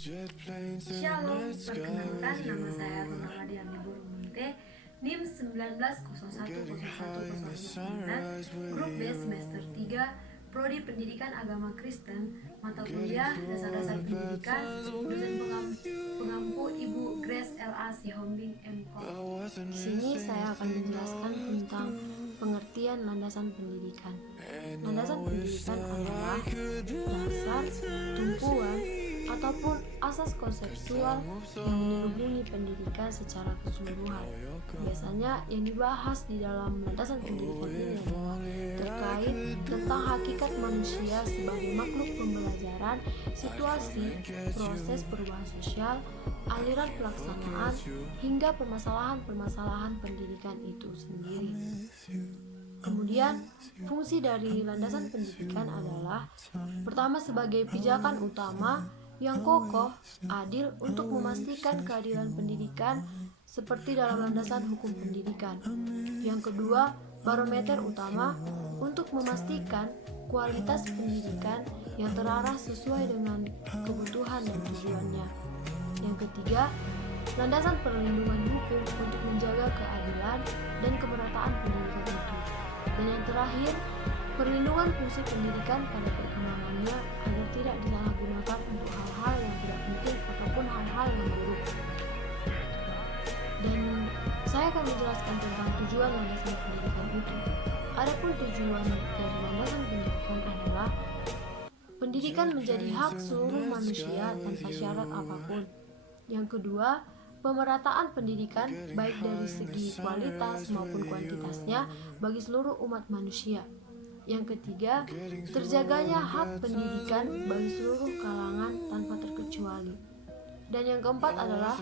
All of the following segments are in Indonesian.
Shalom, perkenalkan nama saya Runa Madiani Burungmunte, NIM 19010109, Grup B semester 3, Prodi Pendidikan Agama Kristen, mata kuliah Dasar-dasar Pendidikan, dosen pengampu Ibu Grace L.A. Sihombing M.Com. Di sini saya akan menjelaskan tentang pengertian landasan pendidikan. Landasan pendidikan adalah dasar, tumpuan, ataupun asas konseptual yang menyelubungi pendidikan secara keseluruhan. Biasanya yang dibahas di dalam landasan pendidikan ini adalah terkait tentang hakikat manusia sebagai makhluk pembelajaran, situasi, proses perubahan sosial, aliran pelaksanaan, hingga permasalahan-permasalahan pendidikan itu sendiri. Kemudian, fungsi dari landasan pendidikan adalah pertama sebagai pijakan utama yang kokoh, adil untuk memastikan keadilan pendidikan seperti dalam landasan hukum pendidikan. Yang kedua, barometer utama untuk memastikan kualitas pendidikan yang terarah sesuai dengan kebutuhan dan tujuannya. Yang ketiga, landasan perlindungan hukum untuk menjaga keadilan dan kemerataan pendidikan itu. Dan yang terakhir, perlindungan fungsi pendidikan pada perkembangannya agar tidak disalahgunakan untuk hal-hal yang tidak penting ataupun hal-hal yang buruk. Dan saya akan menjelaskan tentang tujuan landasan pendidikan itu. Adapun tujuan dari landasan pendidikan adalah pendidikan menjadi hak seluruh manusia tanpa syarat apapun. Yang kedua, pemerataan pendidikan baik dari segi kualitas maupun kuantitasnya bagi seluruh umat manusia. Yang ketiga, terjaganya hak pendidikan bagi seluruh kalangan tanpa terkecuali. Dan yang keempat adalah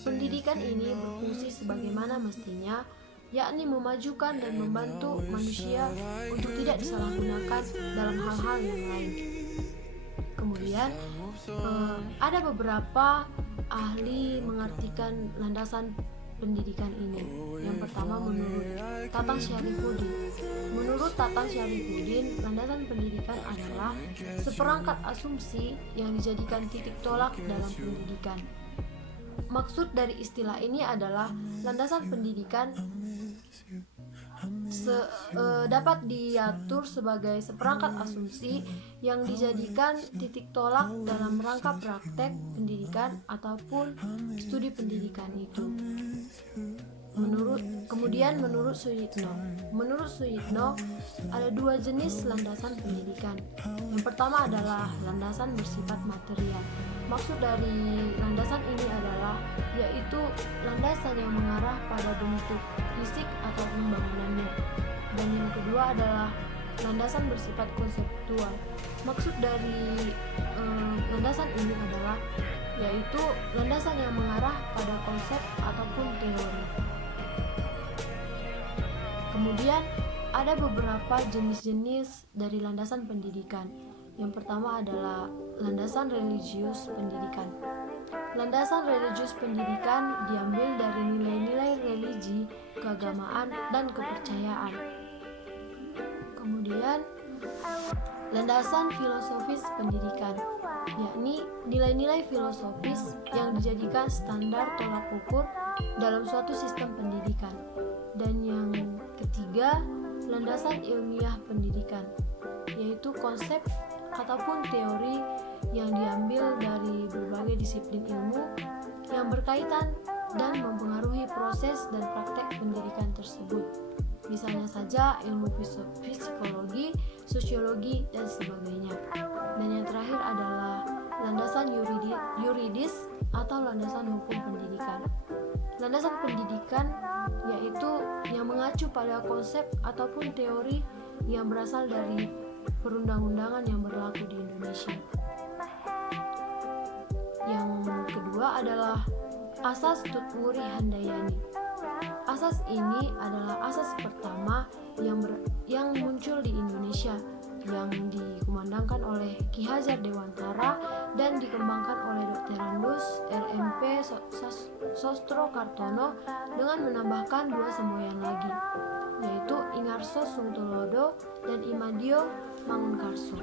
pendidikan ini berfungsi sebagaimana mestinya, yakni memajukan dan membantu manusia untuk tidak disalahgunakan dalam hal-hal yang lain. Kemudian ada beberapa ahli mengartikan landasan pendidikan ini. Yang pertama menurut Tatang Syarifuddin. Menurut Tatang Syarifuddin, landasan pendidikan adalah seperangkat asumsi yang dijadikan titik tolak dalam pendidikan. Maksud dari istilah ini adalah landasan pendidikan dapat diatur sebagai seperangkat asumsi yang dijadikan titik tolak dalam rangka praktek pendidikan ataupun studi pendidikan itu. Menurut Suyitno ada dua jenis landasan pendidikan. Yang pertama adalah landasan bersifat material. Maksud dari landasan ini adalah yaitu landasan yang mengarah pada bentuk fisik ataupun bangunannya. Dan yang kedua adalah landasan bersifat konseptual. Maksud dari landasan ini adalah yaitu landasan yang mengarah pada konsep ataupun teori. Kemudian ada beberapa jenis-jenis dari landasan pendidikan. Yang pertama adalah landasan religius pendidikan. Landasan religius pendidikan diambil dari nilai-nilai religi, keagamaan, dan kepercayaan. Kemudian landasan filosofis pendidikan, yakni nilai-nilai filosofis yang dijadikan standar tolak ukur dalam suatu sistem pendidikan. Dan yang ketiga, landasan ilmiah pendidikan, yaitu konsep ataupun teori yang diambil dari berbagai disiplin ilmu yang berkaitan dan mempengaruhi proses dan praktek pendidikan tersebut. Misalnya saja ilmu psikologi, sosiologi, dan sebagainya. Dan yang terakhir adalah landasan yuridis atau landasan hukum pendidikan. Landasan pendidikan yaitu yang mengacu pada konsep ataupun teori yang berasal dari perundang-undangan yang berlaku di Indonesia. Yang kedua adalah Asas Tutwuri Handayani. Asas ini adalah asas pertama yang muncul di Indonesia, yang dikumandangkan oleh Ki Hajar Dewantara dan dikembangkan oleh Dr. Randus RMP Sostro Kartono dengan menambahkan dua semboyan lagi, yaitu Ingarso Sungtulodo dan Imadio Mangunkarso.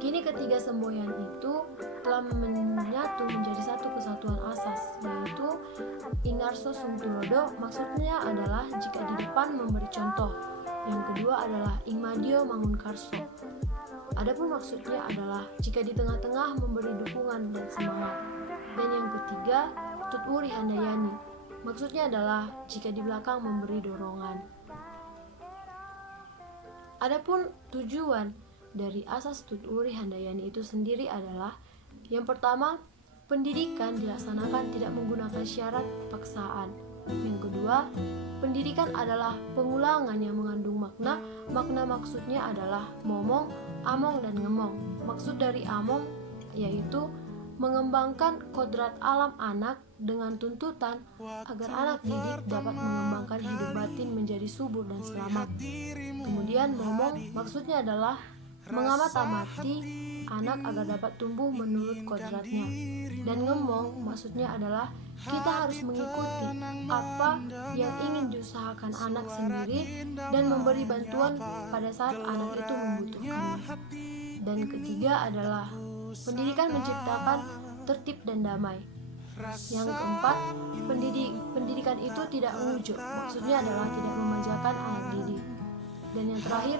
Kini ketiga semboyan itu telah menyatu menjadi satu kesatuan asas, yaitu inarso sum tulodo, maksudnya adalah jika di depan memberi contoh. Yang kedua adalah ing madio mangun karso. Adapun maksudnya adalah jika di tengah-tengah memberi dukungan dan semangat. Dan yang ketiga, tut uri handayani. Maksudnya adalah jika di belakang memberi dorongan. Adapun tujuan dari asas tut uri handayani itu sendiri adalah yang pertama, pendidikan dilaksanakan tidak menggunakan syarat paksaan. Yang kedua, pendidikan adalah pengulangan yang mengandung makna. Makna maksudnya adalah momong, among, dan ngemong. Maksud dari among yaitu mengembangkan kodrat alam anak dengan tuntutan agar anak didik dapat mengembangkan hidup batin menjadi subur dan selamat. Kemudian momong maksudnya adalah mengamat-amati anak agar dapat tumbuh menurut kodratnya. Dan ngemong maksudnya adalah kita harus mengikuti apa yang ingin diusahakan anak sendiri dan memberi bantuan pada saat anak itu membutuhkannya. Dan ketiga adalah pendidikan menciptakan tertib dan damai. Yang keempat, pendidikan itu tidak mengujuk, maksudnya adalah tidak memanjakan anak didik. Dan yang terakhir,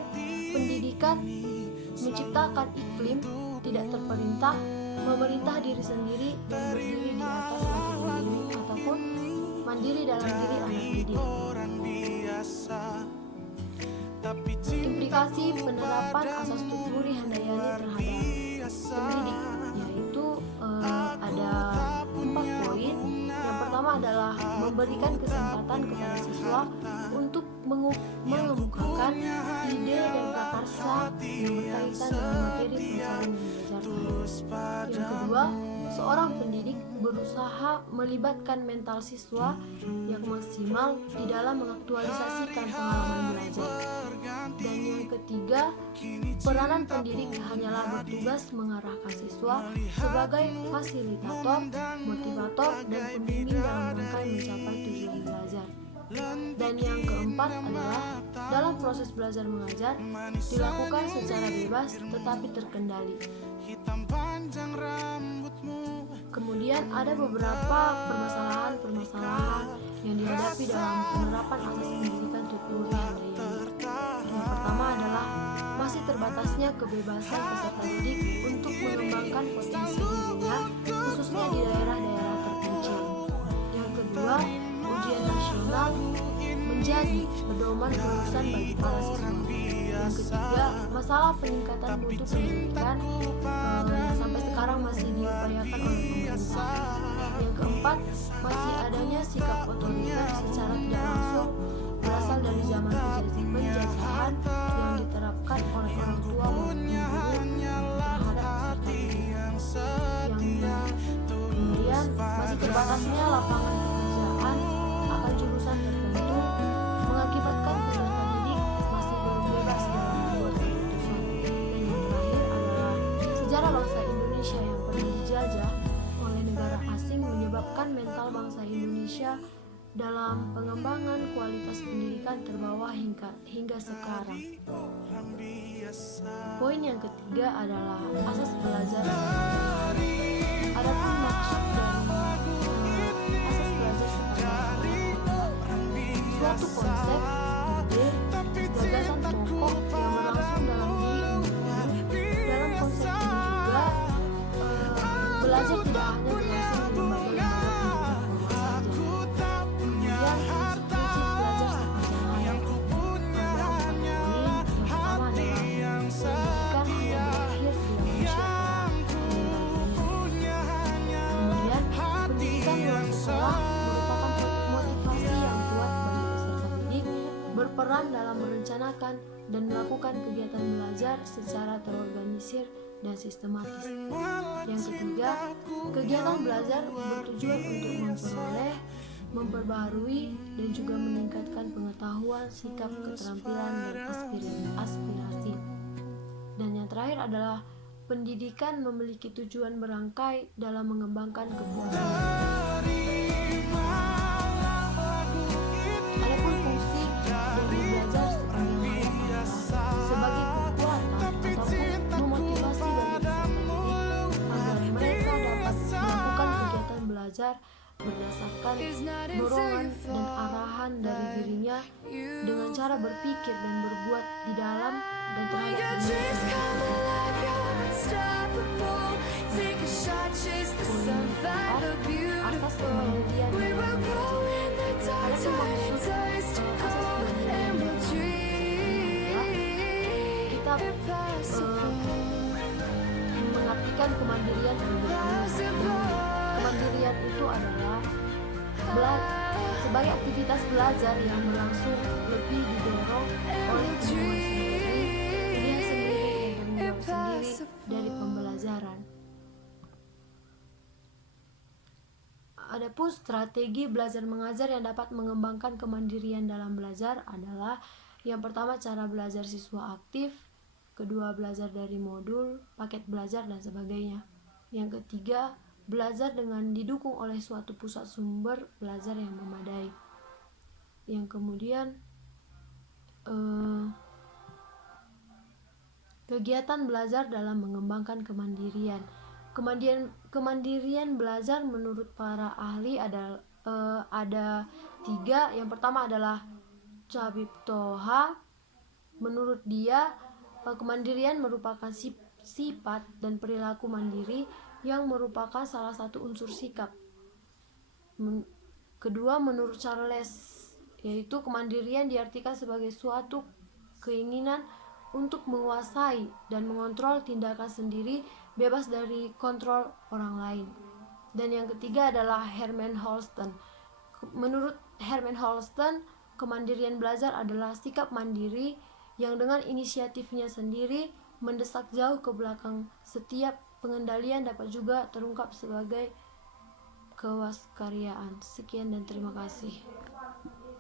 pendidikan menciptakan iklim tidak terperintah, memerintah diri sendiri dan berdiri di atas kaki sendiri ataupun mandiri dalam diri anak didik. Implikasi penerapan asas tut uri handayani terhadap pendidik yaitu ada 4 poin. Yang pertama adalah memberikan kesempatan kepada siswa untuk mengemukakan ide dan prakarsa yang berkaitan dengan materi pelajaran yang diajarkan. Yang kedua, seorang pendidik berusaha melibatkan mental siswa yang maksimal di dalam mengaktualisasikan pengalaman belajar. Dan yang ketiga, peranan pendidik hanyalah bertugas mengarahkan siswa sebagai fasilitator, motivator, dan pembimbing dalam rangka mencapai tujuan belajar. Dan yang keempat adalah dalam proses belajar mengajar dilakukan secara bebas tetapi terkendali. Kemudian ada beberapa permasalahan yang dihadapi dalam penerapan asas pendidikan tut uri handayani. Yang pertama adalah masih terbatasnya kebebasan peserta didik untuk mengembangkan potensi dirinya, khususnya di daerah-daerah terpencil. Yang kedua, ujian nasional menjadi pedoman kelulusan bagi para siswa. Yang ketiga, masalah peningkatan mutu pendidikan yang sampai sekarang masih diupayakan oleh pemerintah. Yang keempat, masih adanya sikap otoriter secara tidak langsung berasal dari zaman penjajahan yang diterapkan oleh orang tua maupun guru terhadap peserta didik. Kemudian masih terbatasnya lapangan pekerjaan akan jurusan tertentu mengakibatkan peserta didik masih belum bebas dalam membuat keputusan. Dan yang terakhir adalah sejarah bangsa Indonesia yang pernah dijajah oleh negara asing menyebabkan mental bangsa Indonesia dalam pengembangan kualitas pendidikan terbawah hingga sekarang. Poin yang ketiga adalah asas belajar. Adapun maksud dari asas belajar sebagai suatu konsep, ide, gagasan pokok yang berlangsung dalam diri individu. Dalam konsep ini juga belajar tidak hanya berlangsung di lembaga-lembaga pendidikan saja. Kemudian prinsip belajar sepanjang hayat. Ada 4 poin. Yang pertama adalah pendidikan hanya berakhir bila manusia telah meninggalkannya. Kemudian pendidikan luar sekolah merupakan motivasi yang kuat bagi peserta didik berperan dalam merencanakan dan melakukan kegiatan belajar secara terorganisir dan sistematis. Yang ketiga, kegiatan belajar bertujuan untuk memperoleh, memperbaharui, dan juga meningkatkan pengetahuan, sikap, keterampilan, dan aspirasi. Dan yang terakhir adalah pendidikan memiliki tujuan berangkai dalam mengembangkan kepuasan. Adapun fungsi dari belajar sepanjang hayat adalah sebagai kekuatan ataupun memotivasi bagi peserta didik agar mereka belajar berdasarkan dorongan dan arahan dari dirinya dengan cara berpikir dan berbuat di dalam dan terhadap dunia asas kemandirian dalam belajar. Adapun maksud asas kemandirian dalam belajar, kita mengartikan kemandirian terlebih dahulu. Kemandirian itu adalah sebagai aktivitas belajar yang berlangsung lebih didorong oleh kemauan sendiri, pilihan sendiri dan tanggung sendiri dari pembelajaran. Adapun strategi belajar mengajar yang dapat mengembangkan kemandirian dalam belajar adalah yang pertama, cara belajar siswa aktif, kedua, belajar dari modul, paket belajar, dan sebagainya. Yang ketiga, belajar dengan didukung oleh suatu pusat sumber belajar yang memadai. Yang kemudian, kegiatan belajar dalam mengembangkan kemandirian. Kemandirian belajar menurut para ahli ada 3. Yang pertama adalah Cabib Toha. Menurut dia, kemandirian merupakan sifat dan perilaku mandiri yang merupakan salah satu unsur sikap. Kedua, menurut Charles, yaitu kemandirian diartikan sebagai suatu keinginan untuk menguasai dan mengontrol tindakan sendiri bebas dari kontrol orang lain. Dan yang ketiga adalah Herman Holston. Menurut Herman Holston, kemandirian belajar adalah sikap mandiri yang dengan inisiatifnya sendiri mendesak jauh ke belakang. Setiap pengendalian dapat juga terungkap sebagai kewaskaryaan. Sekian dan terima kasih.